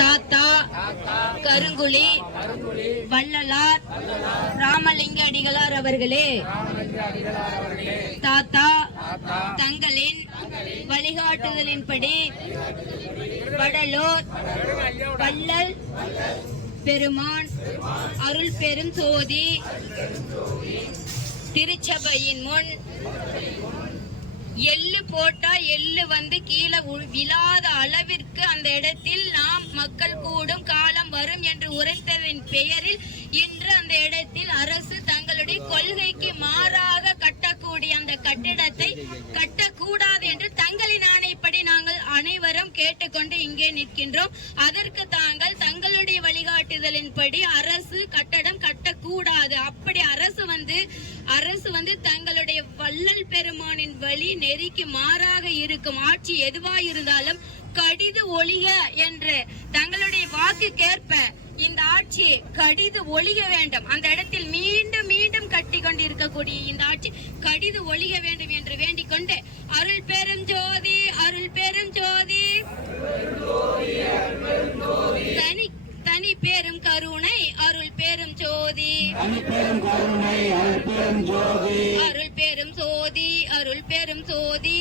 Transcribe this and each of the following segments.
தாத்தா கருங்குழி வள்ளலார் ராமலிங்க அடிகளார் அவர்களே, தாத்தா தங்களின் வழிகாட்டுதலின்படி வடலூர் வள்ளல் பெருமான் அருள் பெரும் சோதி திருச்சபையின் முன் எள்ளு போட்டா எள்ளு வந்து கீழே விழாத அளவிற்கு அந்த இடத்தில் நாம் மக்கள் கூடும் காலம் வரும் என்று உரைத்ததின் பெயரில் இன்று அந்த இடத்தில் அரசு தங்களுடைய கொள்கைக்கு மாறாக கட்டக்கூடிய அந்த கட்டிடத்தை கட்டக்கூடாது என்று தங்களின் ஆணைப்படி நாங்கள் அனைவரும் கேட்டுக்கொண்டு இங்கே நிற்கின்றோம். அதற்கு தாங்கள் தங்களுடைய வழிகாட்டுதலின்படி அரசு கட்டடம் கட்டக்கூடாது, அப்படி அரசு வந்து தங்களுடைய வள்ளல் பெருமானின் வழி நெறிக்கு மாறாக இருக்கும் ஆட்சி எதுவாக இருந்தாலும் கடிது ஒழிக என்று தங்களுடைய வாக்குக்கேற்ப இந்த ஆட்சி கடிது ஒழிக வேண்டும். அந்த இடத்தில் மீண்டும் மீண்டும் கட்டி கொண்டிருக்கக்கூடிய இந்த ஆட்சி கடிது ஒழிக வேண்டும் என்று வேண்டிக் கொண்டு அருள் பெரும் ஜோதி அருள் பெரும் ஜோதி தனி பேரும் கருணை அருள் பெரும் ஜோதி அருள் பெரும் ஜோதி அருள் பெரும் ஜோதி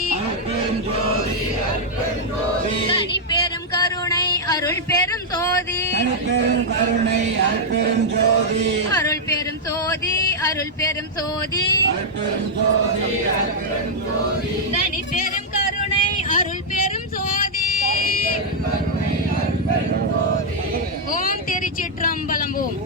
தனி பெரும் கருணை அருள் பெரும் ஜோதி அருள் பெரும் ஜோதி அருள் பெரும் ஜோதி தனி பெரும் கருணை அருள் பெரும் ஜோதி. ஓம் திருச்சிற்றம்பலம். ஓம்